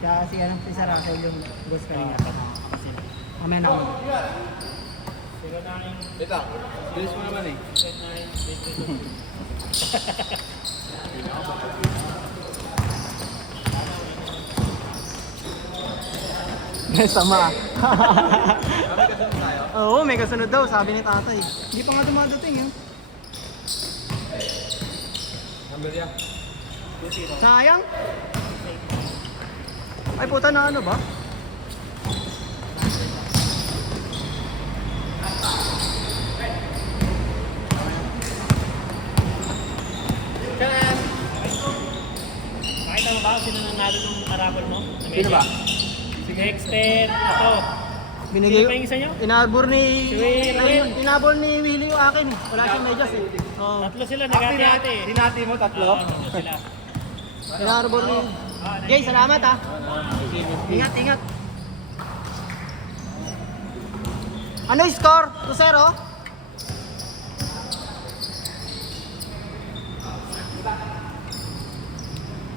Kaya si, ano, si Sarasol yung boss kanina. Mamaya na ako. Ito, bilis mo naman eh. Sama. Kami kasunod tayo. Oo, may kasunod daw, sabi ni tatay. Hindi pa nga dumadating eh. Number yan. Sayang. Ay puta na ano ba? Nakita mo ba kung sino nanalo nung arabol mo? Sino ba? Si Dexter, ako. Binigay Sino pa yung isa nyo? Inabor ni Will. Inabor ni Willie yung akin eh. Wala siyang medyas eh. Oo. Tatlo sila, nagati-ate eh. Dinati mo tatlo. Oo, sila. Inabor ni Jay, salamat ah. Ingat, ingat. Ano yung score? 2-0?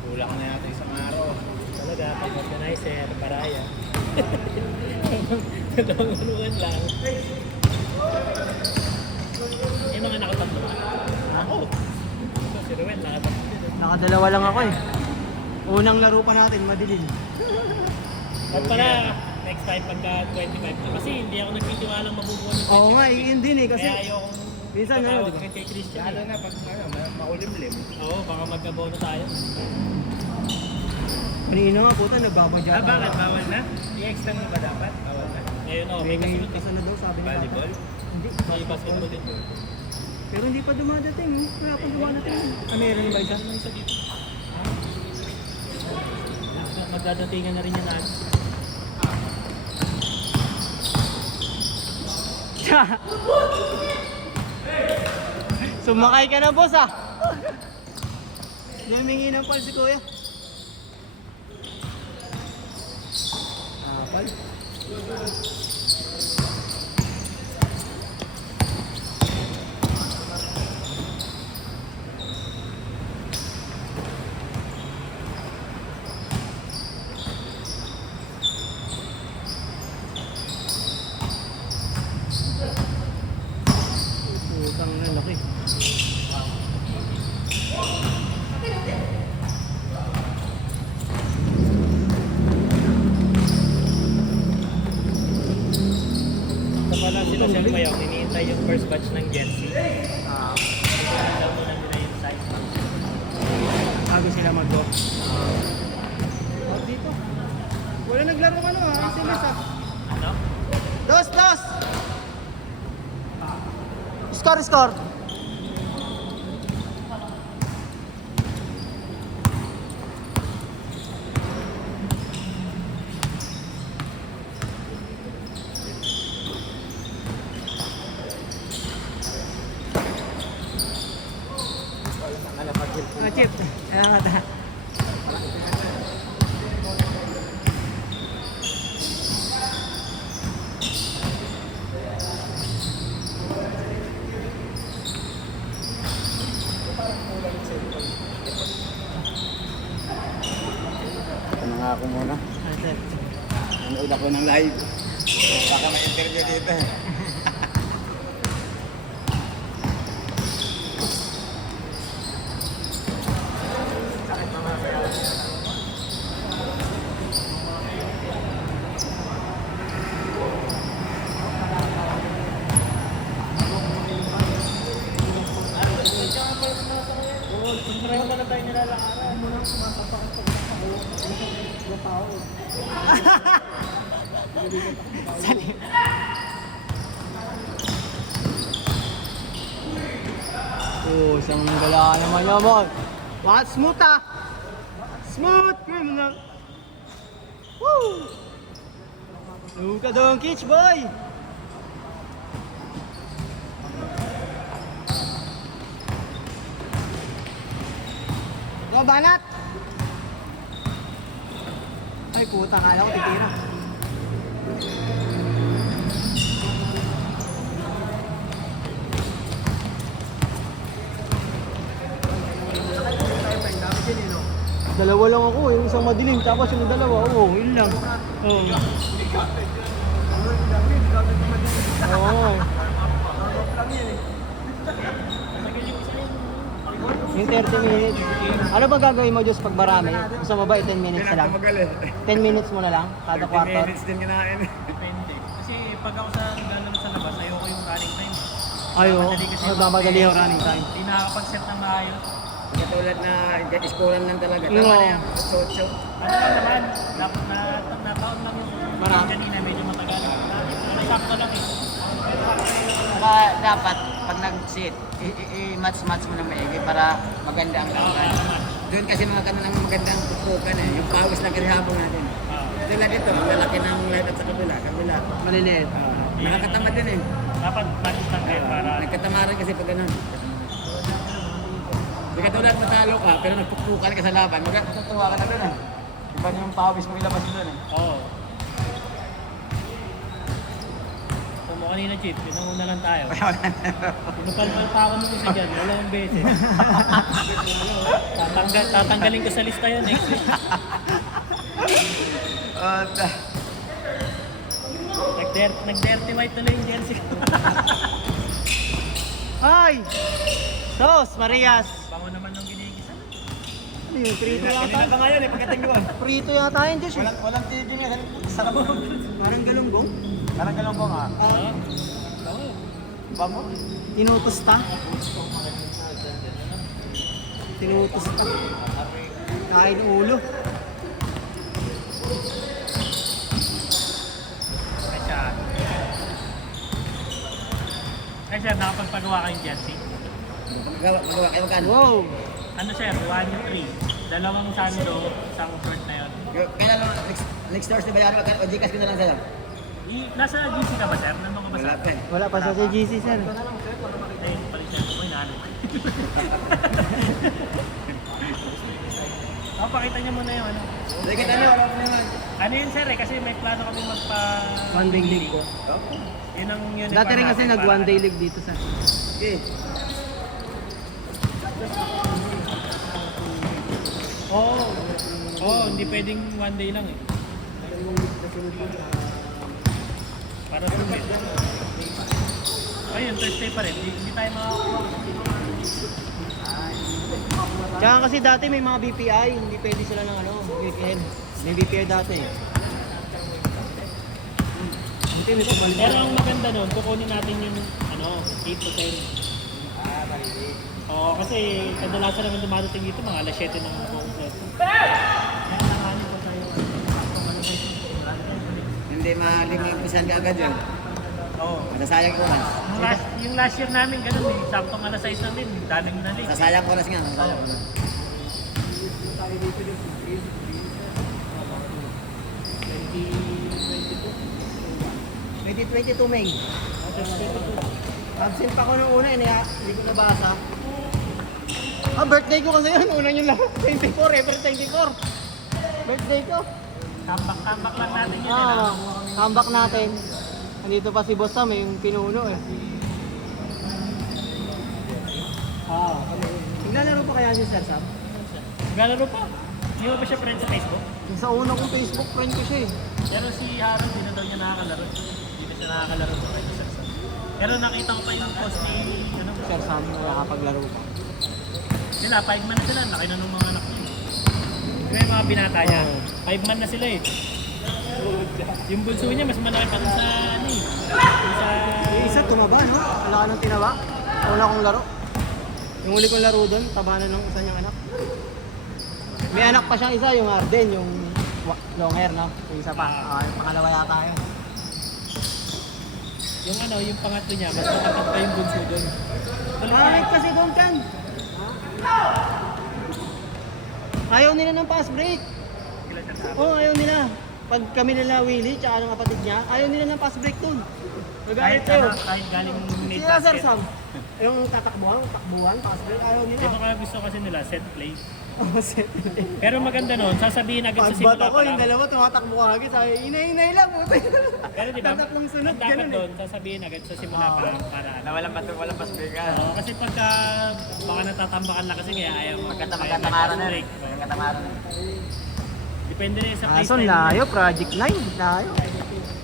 Kulang na natin isang araw. Talaga, pag-organizer, paraya. Natulungan lang. Yung mga nakatatlo ba? Ako. Ito, si Ruel, nakatatlo din. Nakadalawa lang ako eh. Unang laro pa natin, madilim. At pala, next time pagka 25 na. Kasi hindi ako nagtitiwalang mabubuo ng 25. Oo nga, hindi eh kasi Kaya ayokong minsan ano, di ba? kay Christian. Lalo na pag maulimlim. Oo, baka magkabono tayo. Kanina nga puta, nagbabadya. Bakit? Bawal na? I-extend mo ba dapat? Bawal na. Ngayon, May kasunod kasunod daw sabi ni tatay. Volleyball? Hindi, May basketball din. pero hindi pa dumadating. Kaya pa dumadating. Ah, meron ba isa? Ano isa dito? Magdadatingan na rin yan natin. Sumakay ka na boss ah. Hindi humingi ng pal si kuya. Pal. Putang na laki. Ito pala sila Sir Mayaw, hinihintay yung first batch ng jersey. Ah, Alam mo na nila yung size. bago sila mag-go. Dito. Wala naglaro ano ah, SMS ah. Ano? Dos! Score, score! Ah, chip. Ayan nga ta. Ano nga ako muna? Nanood ako ng live. Baka may interview dito eh. Pareho pa na tayo nilalakaran. Salim. Oh, isang gala naman yan, boy. What? Smooth ah! Smooth! Criminal! Woo! Luka Doncic, boy! Go, banat! Ay, puta, kala ko titira. Dami din, no? Dalawa lang ako, yung isang madilim, tapos yung dalawa, oo, yun lang. Oo. Oo. Yung 30 minutes. Ano ba gagawin mo, Diyos, pag marami? Gusto mo ba 10 minutes na lang? Tumagal eh. 10 minutes mo na lang, kada 30 kwarto? minutes din kinain. Depende. Kasi pag ako sa lalabas sa labas, ayoko yung running time. Ayo, Madali kasi magmamadali yung running time. Hindi nakakapag-set ng maayos. Katulad na iskulan lang talaga. Oo. Tama na yan. Socho. Ano lang naman, dapat na taon lang yung Marami. kanina, medyo matagal. Ano, sakto lang eh. Saka dapat, pag nag-sit, i-match-match mo ng maigi para maganda ang laban. Doon kasi magandang tutukan eh. Yung pawis na kinihabong natin. Tulad dito, malalaki ng light at sa kabila. Maliliit. Nakakatamad din eh. Dapat mag-start kayo para... Nagkatamaran kasi pag ganun. Hindi katulad matalo ka, pero nagpupukan ka sa laban. Magkatutuwa ka na doon eh. Iba na yung pawis mo ilabas doon eh. Oo. Kung mo kanina, Chip, pinanguna lang tayo. Pinupalpal pa ako nung isa dyan, walong beses. Tatanggalin ko sa lista yun next week. Nag-dirty white tuloy yung jersey. Ay! Sos, Marias! Bango naman nung ginigisa. Ano yun, prito Kanina yata? pa ngayon eh, pagdating doon. Prito yata yun, Diyos. Walang tigil nga sa kabog. Parang galunggong. Parang ganun ko nga. Oo. Bango. Tinutusta. Tinutusta. Kain ulo. Ay, sir, nakapagpagawa kayong jersey. Magawa kayo magkano? Wow! Ano, sir? 1, 3. Dalawang sando, isang short na yun. Kailan lang, next Thursday ba yan? O Gcash ko na lang sa'yo. Nasa GC ka ba, sir? Nandun ka ba, Wala sir? pa eh. Wala pa sa CGC, sir. Ayun pala, sir. Uy, naano. Pakita niyo muna yung ano. Sige, kita nyo, wala pa naman. Ano yun, sir, eh? Kasi may plano kami magpa... One day league ko. Yun ang uniform Dati rin kasi natin nag para- one day league dito sa... Okay. Oo. Oo, hindi pwedeng one day lang eh. Para sumit. Ayun, Thursday pa rin. Hindi tayo makakakuha. Tsaka kasi dati may mga BPI, hindi pwede sila ng ano, weekend. May BPI dati. Buti may pagbalik. Pero ang maganda nun, kukunin natin yung ano, 8 to 10. Oo, kasi kadalasan naman dumadating dito mga alas 7 ng buong set. Hindi malimigpisan ka agad yun. Oo. Masasayang oras. Yung last year namin, ganun eh. Saktong alas 6 na din. Daming nalik. Masasayang oras nga. Oo. 2022 May. Absent pa ko nung una, hindi ko nabasa. Birthday ko kasi yun. Una yun lang. 24, April 24. Birthday ko. Tambak-tambak lang natin yun. eh, Ah, comeback natin. Nandito pa si Boss Sam, yung pinuno eh. Naglalaro pa kaya yung Sir Sam? Galaro pa. Hindi mo ba siya friend sa Facebook? Yung sa una kong Facebook friend ko siya eh. Pero si Aaron, hindi na daw niya nakakalaro. Hindi na siya nakakalaro sa kanya sa Pero nakita ko pa yung post ni, ano, Sir Sam, nakakapaglaro pa. sila, 5 man na sila. Laki na nung mga anak niya. Yung mga binata niya, 5 man na sila eh. Yung bunso niya, mas malaki pa dun sa, ano eh. Dun sa... Yung isa tumaba, no? Wala ka ng tinaba. Una kong laro. Yung uli kong laro doon, taba na ng isa niyang anak. May anak pa siyang isa, yung Arden, yung long hair, no? Yung isa pa. Yung pangalawa yata yun. Yung ano, yung pangatlo niya, mas matapat pa yung bunso doon. Pangit kasi doon, Kan. Ayaw nila ng pass break. Oo, ayaw nila. Pag kami nila Willie, tsaka ng kapatid niya, ayaw nila ng pass break doon. Nagalit kayo. Kahit galing mid Sila Sir Sam, yung takbuhan, pass break, ayaw Di nila. ba kaya gusto kasi nila set play? Oh, settle. Pero maganda nun, sasabihin agad sa Pagbato simula ko, pa yung lang. dalawa tumatakbo agad. Sabi, inay-inay lang. Pero di ba, Tatlong sunod, ang dapat ganun eh. doon, sasabihin agad sa simula pa lang para Na walang pasbigan. Oo, kasi pagka baka natatambakan na kasi kaya ayaw mo. Magkatamaran na rin. Magkatamaran na. Depende rin sa Kaso playstyle. layo, Project 9. Layo.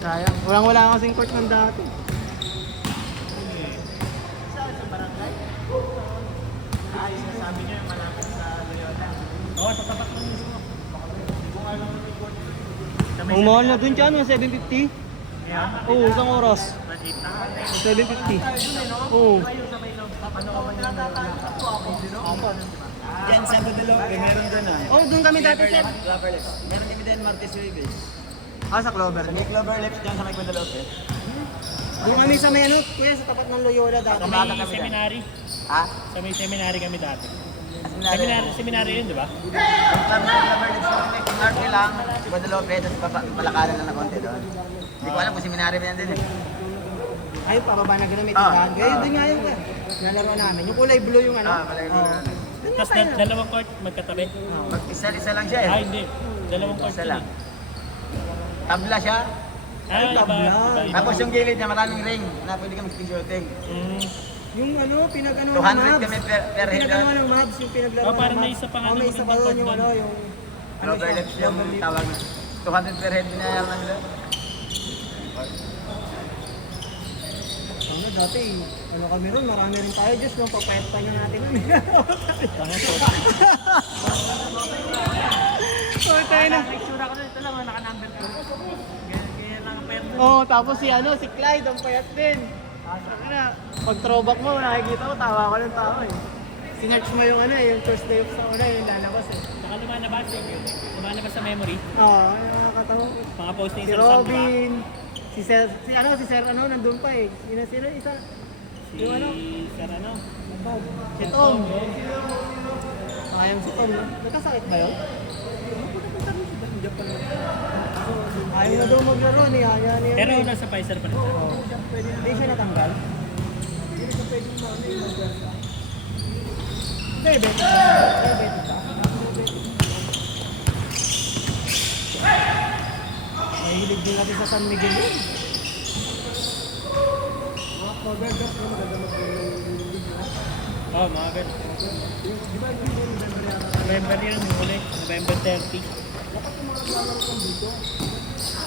Sayang. Walang-wala kasing court ng dati. Oo, sa tapat ng mismo. Ang mahal na dun dyan, 750. Kaya, Oo, isang oras. 750. Oo. Diyan sa Guadalupe, meron doon ah. Oh, doon kami dati, sir. Clover Lips. Meron kami din Martes Ruiz. Ah, sa Clover. May Clover Lips dyan sa may Guadalupe. Doon kami sa may ano, kuya, sa tapat ng Loyola dati. Sa may seminary. Ha? Sa may seminary kami dati. Seminary. Seminary yun, di ba? Clover Lips naman may Marte lang. Guadalupe, tapos palakaran lang na konti doon. Hindi ko alam kung seminary ba yan din eh. Ay, pababa na gano'n, may Ah, tindahan. Kaya ah. din nga yun, nalaro namin. Yung kulay blue yung ano. Kulay blue. Oo. Doon nga Tapos tayo. dalawang court magkatabi. Isa lang siya eh. Ah, hindi. Dalawang court Isa yun lang. eh. Tabla siya. Ah, iba. tabla. Iba. Tapos yung gilid niya, maraming ring na pwede kang shooting. Mm. Yung ano, pinag-ano 200 ng Mavs. kami per head. Pinag-ano ng Mavs, yung pinaglaro Oh, parang ng may Mavs. isa pa nga Oh, may na isa pa magandang doon yung court ano, doon. yung... Clover siya, Lips yung Clover Lips. tawag na. 200 per head binayar namin doon. Ano, dati, ano kami ron, marami rin tayo. Diyos, nung papayat nga natin. Tanga to. So, tayo na. Nagsura ko na ito lang, naka-number 2. Ganyan lang ang payat doon. Oh, tapos si ano, si Clyde, ang payat din. Sabi na, pag throwback mo, nakikita ko, tawa ko ng tawa eh. Sinerch mo yung ano yung first day of sa una, yung lalabas eh. Saka lumalabas yung lumalabas sa memory. Oo, nakakatawa. Mga posting Si sa Sam, di ba? Robin, si Sir ano, nandun pa eh. Sino, isa, Si yung ano, Sir ano? si Tom. Ayam si Tom, no? Nagkasakit ba yun? Ayaw na daw maglaro ni Aya niya. Pero nasa Pfizer pa rin siya. Hindi siya natanggal. Hindi siya pwedeng mag-adjust. Diabetes ka? Mahilig din natin sa San Miguel yun. Mag-adjust mo, maganda Oo, mga ganun. November yun, huli. November 30.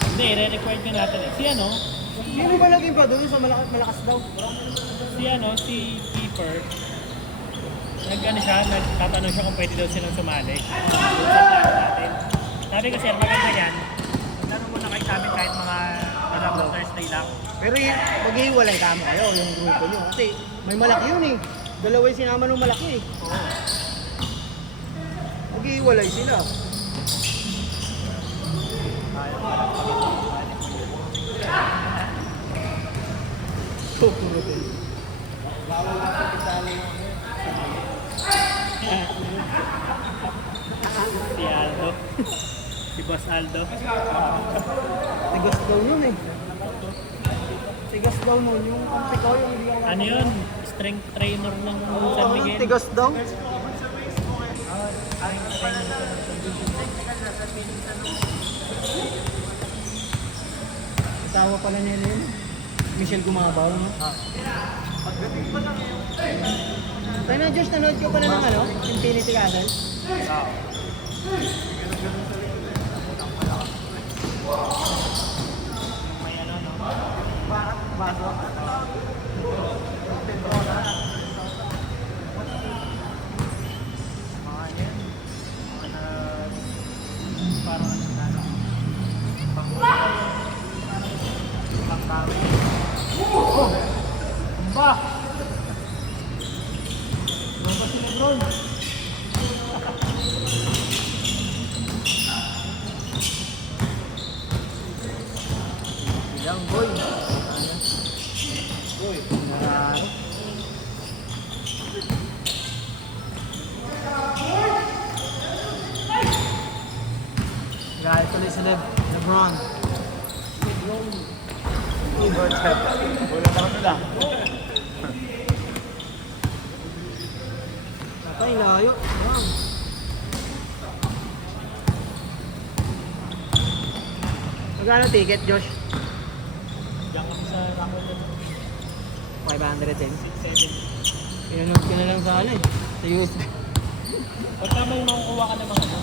Hindi, re-record ka natin eh. Si ano, Sino ba laging pa doon sa malakas daw? si Keeper, nag-ano siya, nagtatanong siya kung pwede daw silang sumali. Doon sa plano natin. Sabi ko, sir, maganda yan. Tanong mo na kayo sa amin kahit mga Thursday lang. Pero maghihiwalay kamo kayo, yung grupo nyo. Kasi may malaki yun eh. Dalawa yung sinama ng malaki eh. Maghihiwalay sila. Si Aldo. Si Boss Aldo. Tigas daw nun eh. Tigas daw nun yung kampi ko, yung hindi ako. Ano yun? Strength trainer ng San Miguel. Tigas daw. Asawa pala niya yun. Michelle Gumabaw, no? Tayo na, Josh, nanood ko pala ng ano? Infinity Castle. May ano, no? Bago. Mga yan. Mga parang ano na lang. Pangbawi. Ba! Lumabas si Lebron. Yang boy. Boy. Guys, tuloy si Lebron. Wala pa kami lang. Patay, layo. Wow. Magkano ticket, Josh? Diyan kami sa Rakuten. 500 din. 6-7. Pinanood ko na lang sa ano eh. Sa USB. Pagka may makukuha ka namang ano,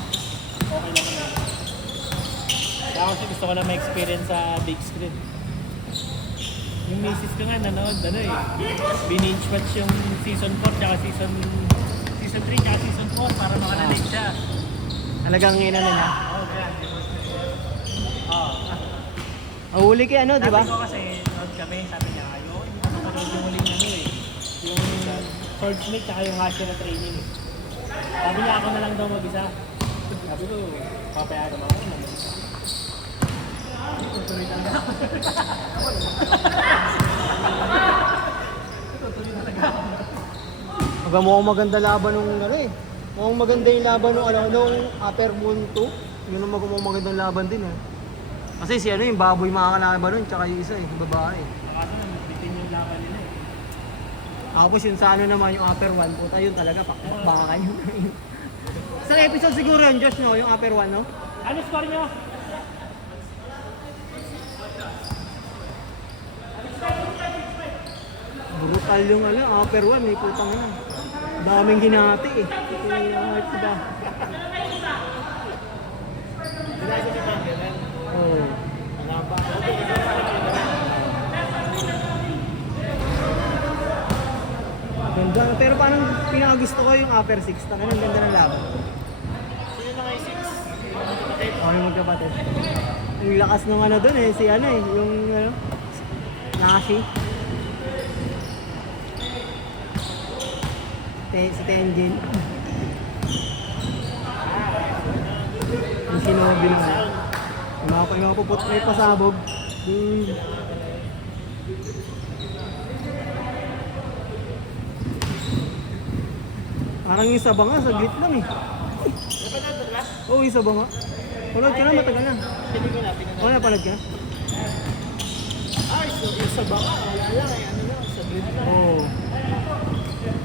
okay lang naman. Kaya kasi gusto ko na ma-experience sa big screen. Yung misis ko nga nanood, ano eh, binge watch yung season 4 tsaka season 3 tsaka season 4 para makanalig siya. Talagang ina na. Oo, kaya. Oo. Mahuli kay ano, di ba? Sabi ko kasi, nanood kami, sabi niya, ayun, hindi ko napanood yung huling ano eh. Yung swordsmith tsaka yung Hashira training. Sabi niya ako na lang daw mag-isa. Sabi ko, papayagan ako naman. Tutuloy talaga ako. Tutuloy talaga ako. Mukhang maganda laban nung ano eh. Mukhang maganda yung laban nung ano, nung Upper Moon 2. Yun ang mukhang magandang laban din eh. Kasi si ano yung baboy makakalaban nun, tsaka yung isa eh, babae. Kaso bitin yung laban nila eh. Tapos yun sa ano naman yung Upper 1, puta yun talaga, pakbakan yun. Isang episode siguro yun, Josh, no? Yung Upper 1, no? Ano score niyo? Brutal yung ano, Upper 1, may putang ano. Daming hinati eh. Oo. Ganda, pero parang pinakagusto ko yung Upper 6. Ang ganda ng laban. Sino na kayo 6? Ako yung magkapatid. Yung lakas ng ano dun eh, si ano eh, yung ano, Nashi. Si Tenjin. Yung sinobi na. Yung mga puput, may pasabog. Parang yung isa ba nga, saglit lang eh. Oo, isa ba nga? Panood ka na, matagal na. Hindi ko na, Oo, napanood ka na? Ay, so yung sa baka, wala lang eh, ano lang, sa green lang. Oo,